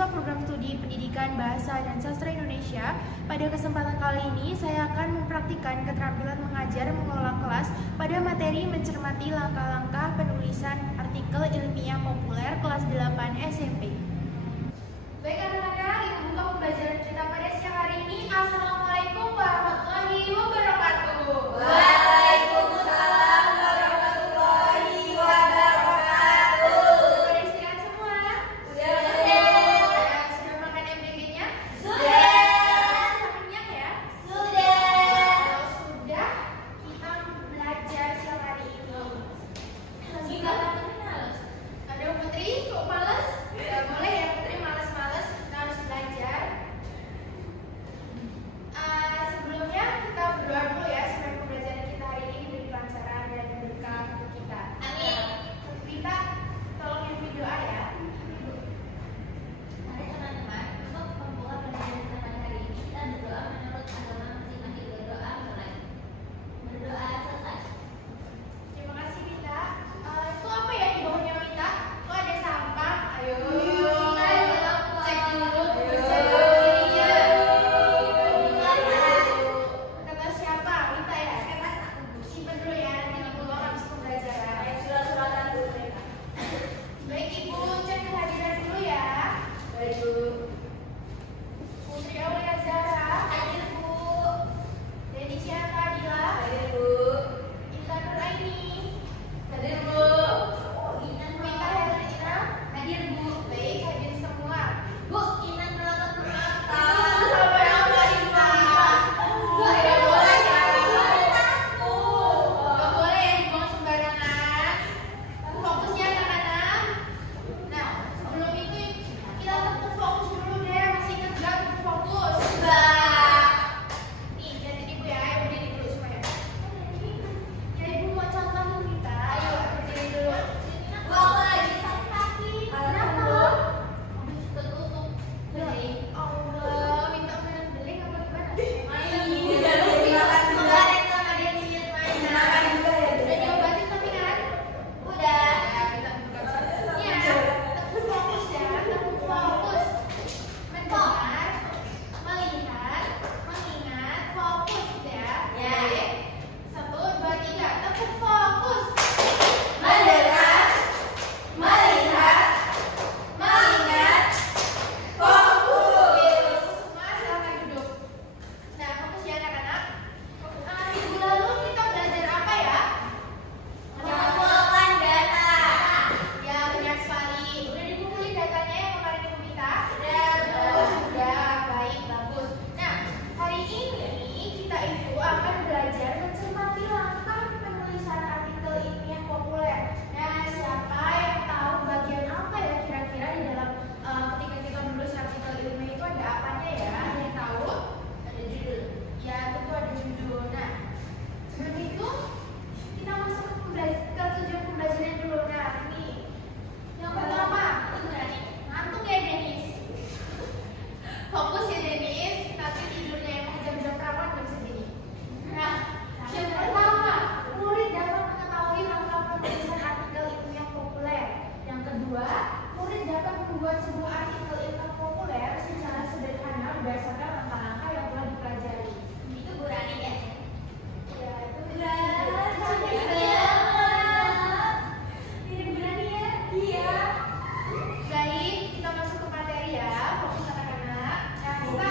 mahasiswa program studi Pendidikan Bahasa dan Sastra Indonesia. Pada kesempatan kali ini, saya akan mempraktikkan keterampilan mengajar mengelola kelas pada materi mencermati langkah-langkah penulisan artikel ilmiah populer kelas 8 SMP. Baik anak-anak, kita buka pembelajaran kita pada siang hari ini. Assalamualaikum warahmatullahi wabarakatuh. Waalaikumsalam warahmatullahi wabarakatuh. Pada istirahat semua? Sudah makan MBG-nya? Sudah kenyang ya? Kalau sudah, kita belajar siang hari ini. Ada Putri, kok malas? Gak boleh ya Putri, malas-malas. Kita harus belajar. Sebelumnya kita berdoa dulu ya supaya pembelajaran kita hari ini diberi kelancaran dan berkah untuk kita. Amin. Kita tolong yang berdoa ya. Mari teman-teman, untuk membuka pelajaran kita pada hari ini, kita berdoa menurut agama masing-masing. Berdoa mulai. Berdoa selesai. Terima kasih Wita. Itu apa ya di bawahnya Wita? Kok ada sampah? Ayo. Cek dulu. Iya. Kata siapa? Wita ya? Simpen dulu ya, nanti dibuang habis pembelajaran. Baik Ibu, cek kehadiran dulu ya. Baik, Bu. Putri Aulia Zahra. Hadir, Bu. Denisha Fadila. Hadir, Bu. Intan Nuraini. Hadir, Bu. Wita Herlina. Hadir, Bu. Baik, hadir semua. Bu, Inan berangkat berangkat. Sampai apa Wita? Ayo, boleh ya. Gak boleh ya dibuang sembarangan. Fokusnya anak-anak. Nah, sebelum itu kita tetap fokus dulu deh. Masih ingat gak tetap fokus? Nih, jadi ibu ya, ayo berdiri dulu supaya. Ya ibu mau contohin kita. Ayo berdiri dulu. Bu, aku lagi sakit kaki. Kenapa? Habis ketusuk beling. Allah, minta mainan beling apa gimana? Kemarin sama dia niat mainan. Udah diobatin tapi kan? Udah. Ya, kita buka bersama. Iya, tetap fokus ya, tetap fokus. Mendengar, melihat, mengingat, fokus gitu ya. Ya. Oke. 1, 2, 3, tetap fokus. Mendengar, melihat, mengingat, fokus. Semua silakan duduk. Nah, fokus ya anak-anak. Minggu lalu kita belajar apa ya? Mengumpulkan data. Ya, benar sekali. Udah dikumpulin datanya yang kemarin Ibu minta? Sudah, Bu. Oh, sudah. Baik, bagus. Nah, hari ini kita itu akan belajar mencermati langkah penulisan artikel ilmiah populer. Nah, siapa yang tahu bagian apa ya kira-kira di dalam ketika kita menulis artikel ilmiah itu ada apanya ya? Ada yang tahu? Ada judul. Ya, tentu ada judul. Nah, sebelum itu kita masuk ke tujuan pembelajaran dulu. Nah, ini yang pertama, ngantuk ya Denis? Fokus ya Denis, nanti tidurnya yang jam-jam perawan jam segini. Nah, yang pertama, murid dapat mengetahui langkah penulisan artikel ilmiah populer. Yang kedua, murid dapat membuat sebuah artikel ilmiah populer secara sederhana berdasarkan langkah-langkah yang telah dipelajari. Itu Bu Rani ya? Ya, itu Cantik ya. banget. Mirip berani ya? Iya. Baik, kita masuk ke materi ya. Fokus anak-anak. Nah, kita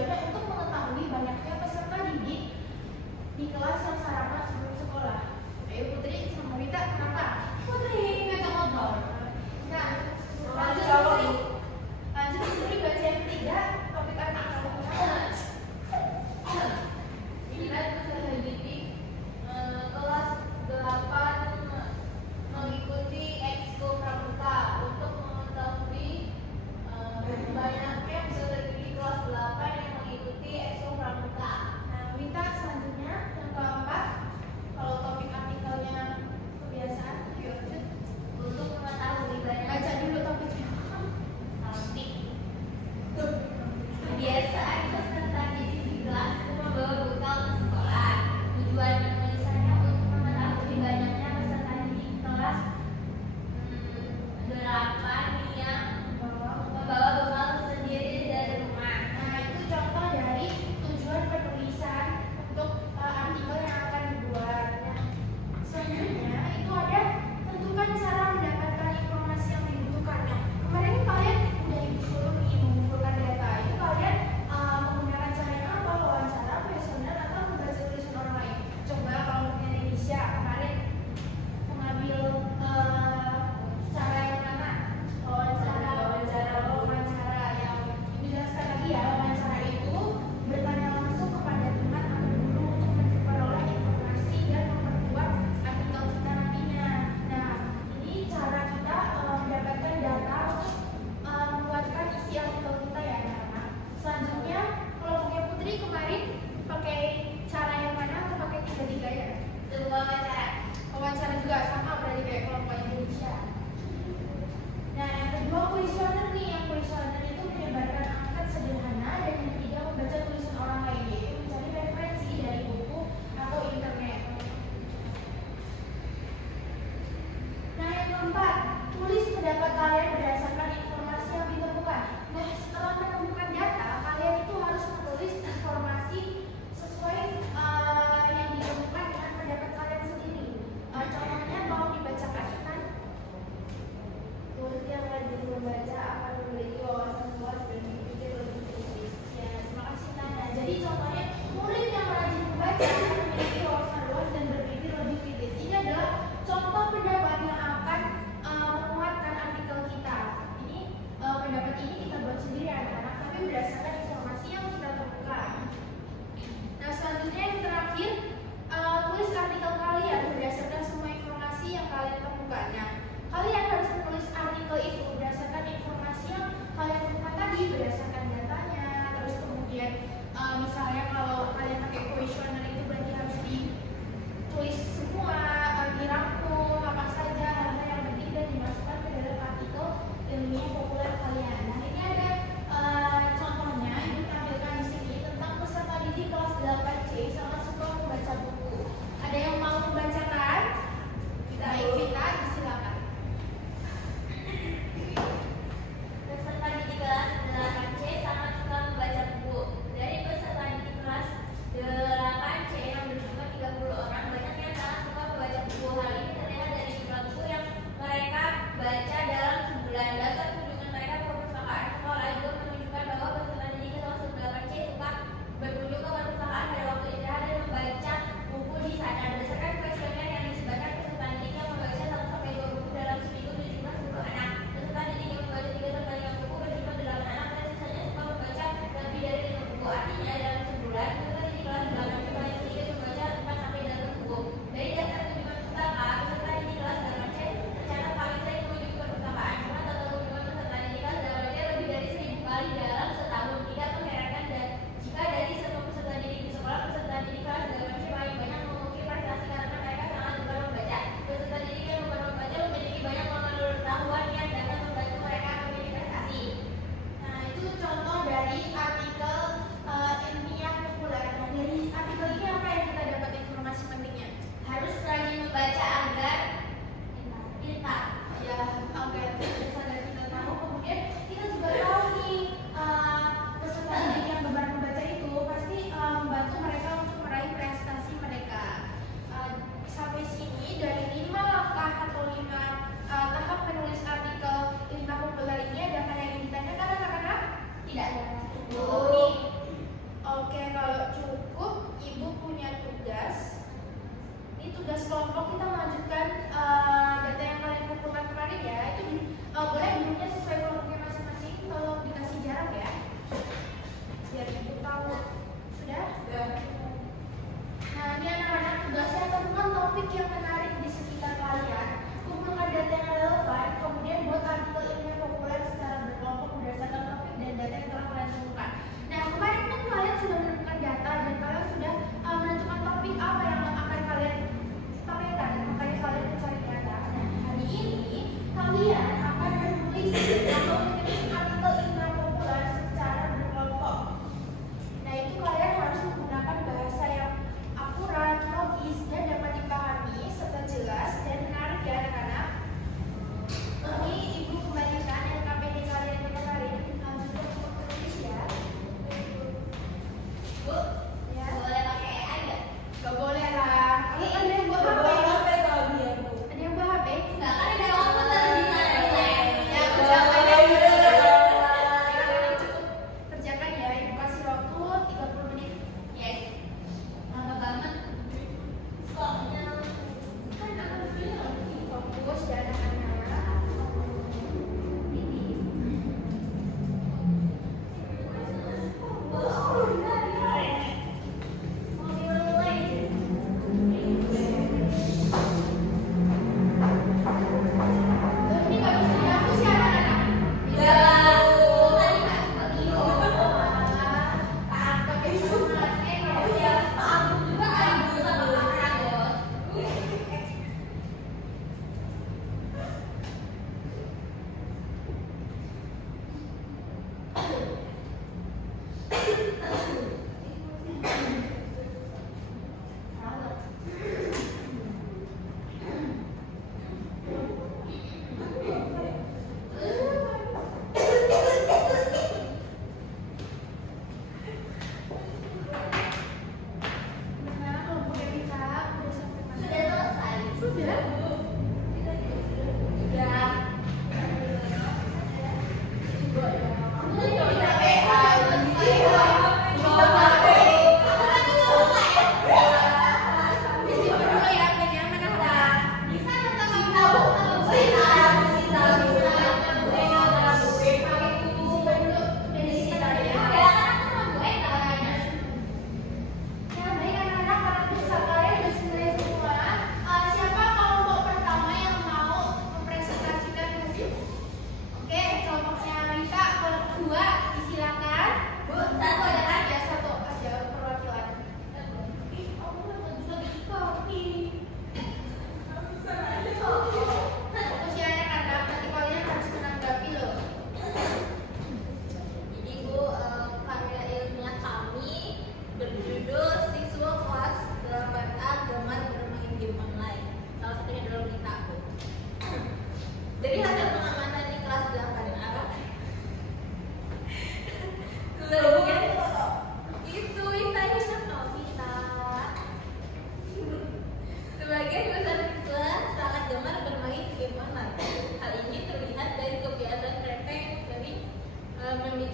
tujuannya untuk mengetahui banyaknya peserta didik di kelas yang sarapan sebelum sekolah. Ayo Putri sama Wita, kenapa? Putri ngajak ngobrol. Nah, lanjut Putri. Lanjut Putri baca yang ketiga, topik artikel. Inilah peserta didik kelas 8 mengikuti Exco Pramuka untuk mengetahui banyaknya peserta didik kelas 8 yang mengikuti Exco Pramuka. Nah, Wita selanjutnya yang keempat. Kalau topik artikelnya kebiasaan, yuk lanjut. Untuk mengetahui Baca dulu topiknya. topik kebiasaan peserta didik di kelas untuk membawa bekal ke sekolah. Tujuan penulisannya untuk mengetahui banyaknya peserta didik kelas 8 yang membawa bekal sendiri dari rumah. Nah, itu contoh dari tujuan penulisan untuk artikel yang akan dibuat. Nah, selanjutnya itu ada tentukan cara mendapatkan informasi yang dibutuhkan. Nah, kemarin kalian udah ibu suruh nih mengumpulkan data. Itu kalian menggunakan cara yang apa? Wawancara, kuesioner, atau membaca tulisan orang lain. Coba kalau mungkin Indonesia kemarin mengambil cara yang mana? Wawancara yang dijelaskan lagi ya. Wawancara itu bertanya langsung kepada teman atau guru untuk memperoleh informasi dan memperkuat artikel kita nantinya. Nah, ini cara kita mendapatkan data untuk membuatkan isi artikel kita ya anak-anak. Selanjutnya, kelompoknya Putri kemarin pakai cara yang mana atau pakai tiga-tiga ya? Itu wawancara. Wawancara juga sama berarti kayak kelompok Indonesia. Nah, yang kedua kuesioner nih. Yang kuesioner itu menyebarkan angkat sederhana, dan yang ketiga membaca tulisan orang lain, yaitu mencari referensi dari buku atau internet. Nah, yang keempat, tulis pendapat kalian berdasarkan informasi yang ditemukan. Nah, setelah menemukan data, kalian itu harus menulis informasi sesuai yang ditemukan dengan pendapat kalian sendiri. Contohnya mau dibacakan kan? Murid yang rajin membaca akan memiliki wawasan luas dan berpikir lebih kritis. Ya, terima kasih Nana. Jadi contohnya murid yang rajin membaca akan memiliki wawasan luas dan berpikir lebih kritis. Ini adalah contoh pendapat yang akan menguatkan artikel kita. Ini pendapat ini kita buat sendiri anak-anak, tapi berdasarkan informasi yang kita temukan. Nah, selanjutnya yang terakhir, tulis artikel kalian berdasarkan semua informasi yang kalian temukan. Nah, kalian harus menulis artikel itu berdasarkan informasi yang kalian temukan tadi, berdasarkan datanya. Terus kemudian misalnya kalau kalian pakai kuesioner itu berarti harus ditulis semua, dirangkum apa saja hal-hal yang penting dan dimasukkan ke dalam artikel ilmiah populer kalian. Nah, ini ada contohnya yang ditampilkan di sini tentang peserta didik kelas 8C sangat suka membaca buku. Ada yang mau membacakan? Baik, kita silakan. Peserta didik kelas 8C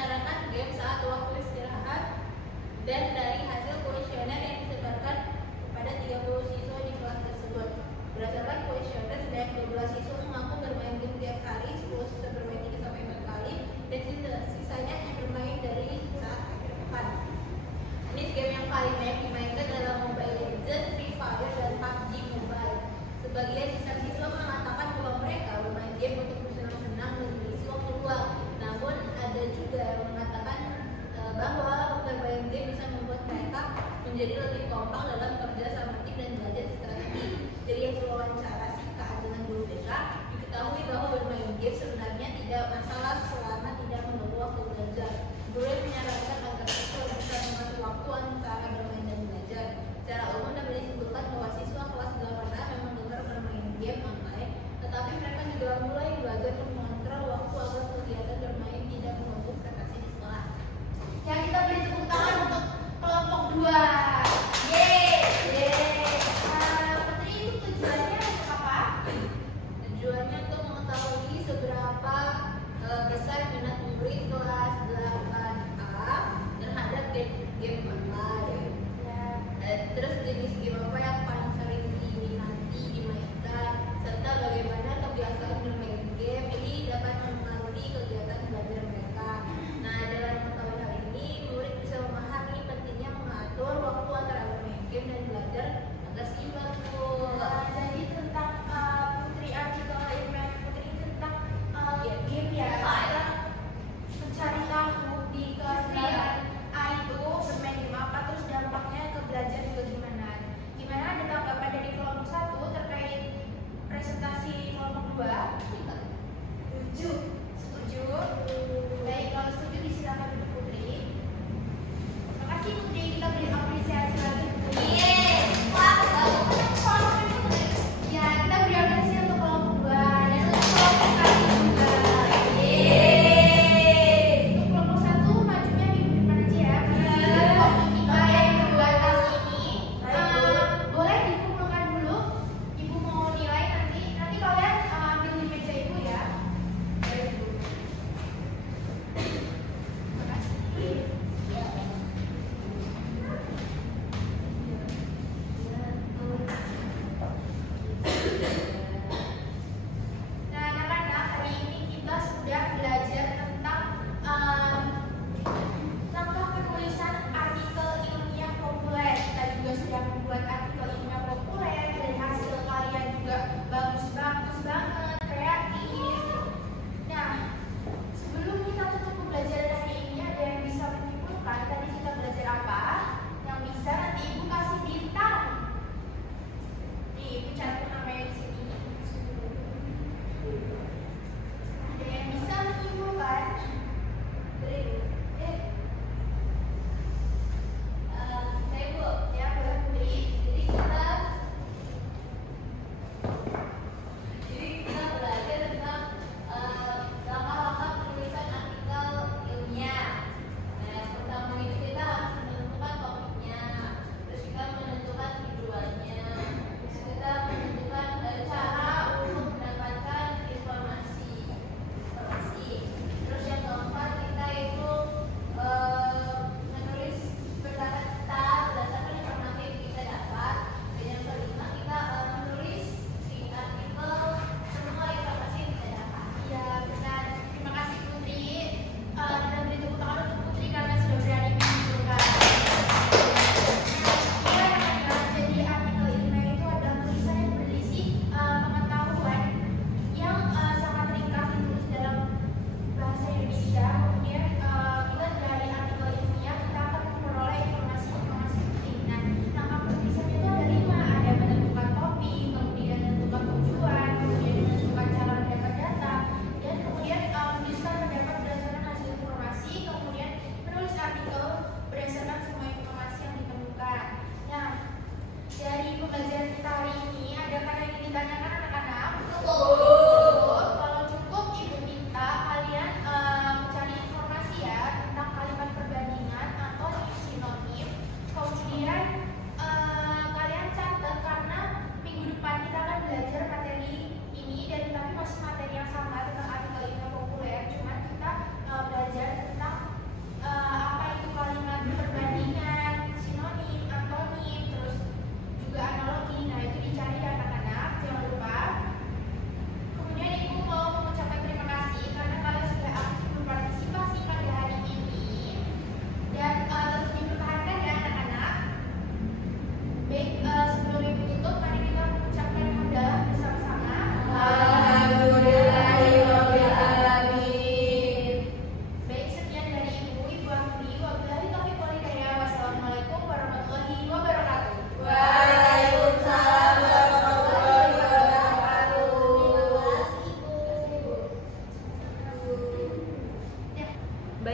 membicarakan game saat waktu istirahat, dan dari hasil kuesioner yang disebarkan kepada 30 siswa di kelas tersebut. Berdasarkan kuesioner, sebanyak 12 siswa mengaku bermain game tiap hari, 10 siswa bermain 3 sampai 4 kali, dan sisanya hanya bermain dari saat akhir pekan. Jenis game yang paling banyak dimainkan adalah Mobile Legends, Free Fire, dan PUBG Mobile. Sebagian besar siswa mengatakan bahwa mereka bermain game untuk bersenang-senang dan mengisi waktu luang. Namun ada juga yang mengatakan bahwa bermain game bisa membuat mereka menjadi lebih kompak dalam kerja sama tim dan belajar strategi. Dari yang diwawancara si Kak dengan guru BK, diketahui bahwa bermain game sebenarnya tidak masalah selama tidak mengganggu waktu belajar. Guru yang menyarankan agar siswa bisa mengatur waktu antara bermain dan belajar. Secara umum dapat disimpulkan bahwa siswa kelas 8A memang gemar bermain game online, tetapi mereka juga mulai belajar mengontrol waktu agar kegiatan bermain tidak mengganggu prestasi di sekolah. Ya, kita beri tepuk tangan untuk kelompok 2. Yeay. Putri, itu tujuannya untuk apa? Tujuan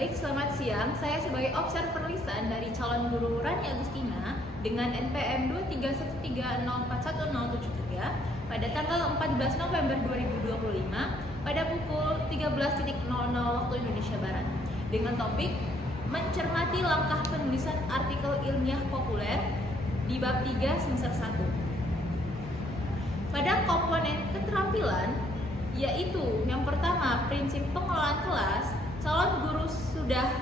Baik, selamat siang. Saya sebagai observer lisan dari calon guru Rani Agustina dengan NPM 231304173 pada tanggal 14 November 2025 pada pukul 13.00 waktu Indonesia Barat dengan topik mencermati langkah penulisan artikel ilmiah populer di bab 3 semester 1. Pada komponen keterampilan, yaitu yang pertama prinsip pengelolaan kelas, calon guru sudah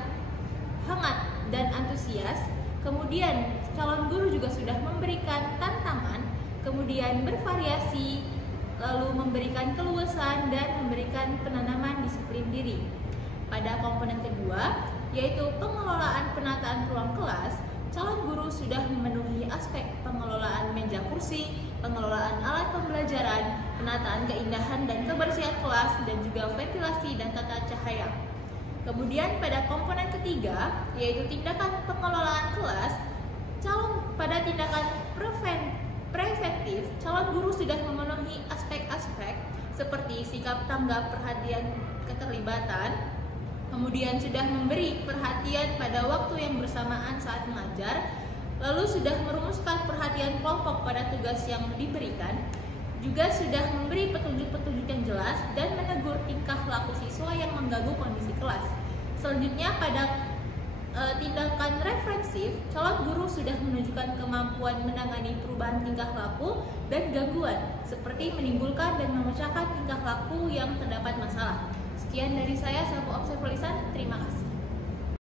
hangat dan antusias. Kemudian calon guru juga sudah memberikan tantangan, kemudian bervariasi, lalu memberikan keluasan dan memberikan penanaman disiplin diri. Pada komponen kedua, yaitu pengelolaan penataan ruang kelas, calon guru sudah memenuhi aspek pengelolaan meja kursi, pengelolaan alat pembelajaran, penataan keindahan dan kebersihan kelas, dan juga ventilasi dan tata cahaya. Kemudian pada komponen ketiga, yaitu tindakan pengelolaan kelas, pada tindakan preventif, calon guru sudah memenuhi aspek-aspek seperti sikap tanggap, perhatian, keterlibatan, kemudian sudah memberi perhatian pada waktu yang bersamaan saat mengajar, lalu sudah merumuskan perhatian kelompok pada tugas yang diberikan, juga sudah memberi petunjuk-petunjuk yang jelas dan menegur tingkah laku siswa yang mengganggu kondisi kelas. Selanjutnya pada tindakan referensif, calon guru sudah menunjukkan kemampuan menangani perubahan tingkah laku dan gangguan, seperti menimbulkan dan memecahkan tingkah laku yang terdapat masalah. Sekian dari saya selaku observer lisan, terima kasih.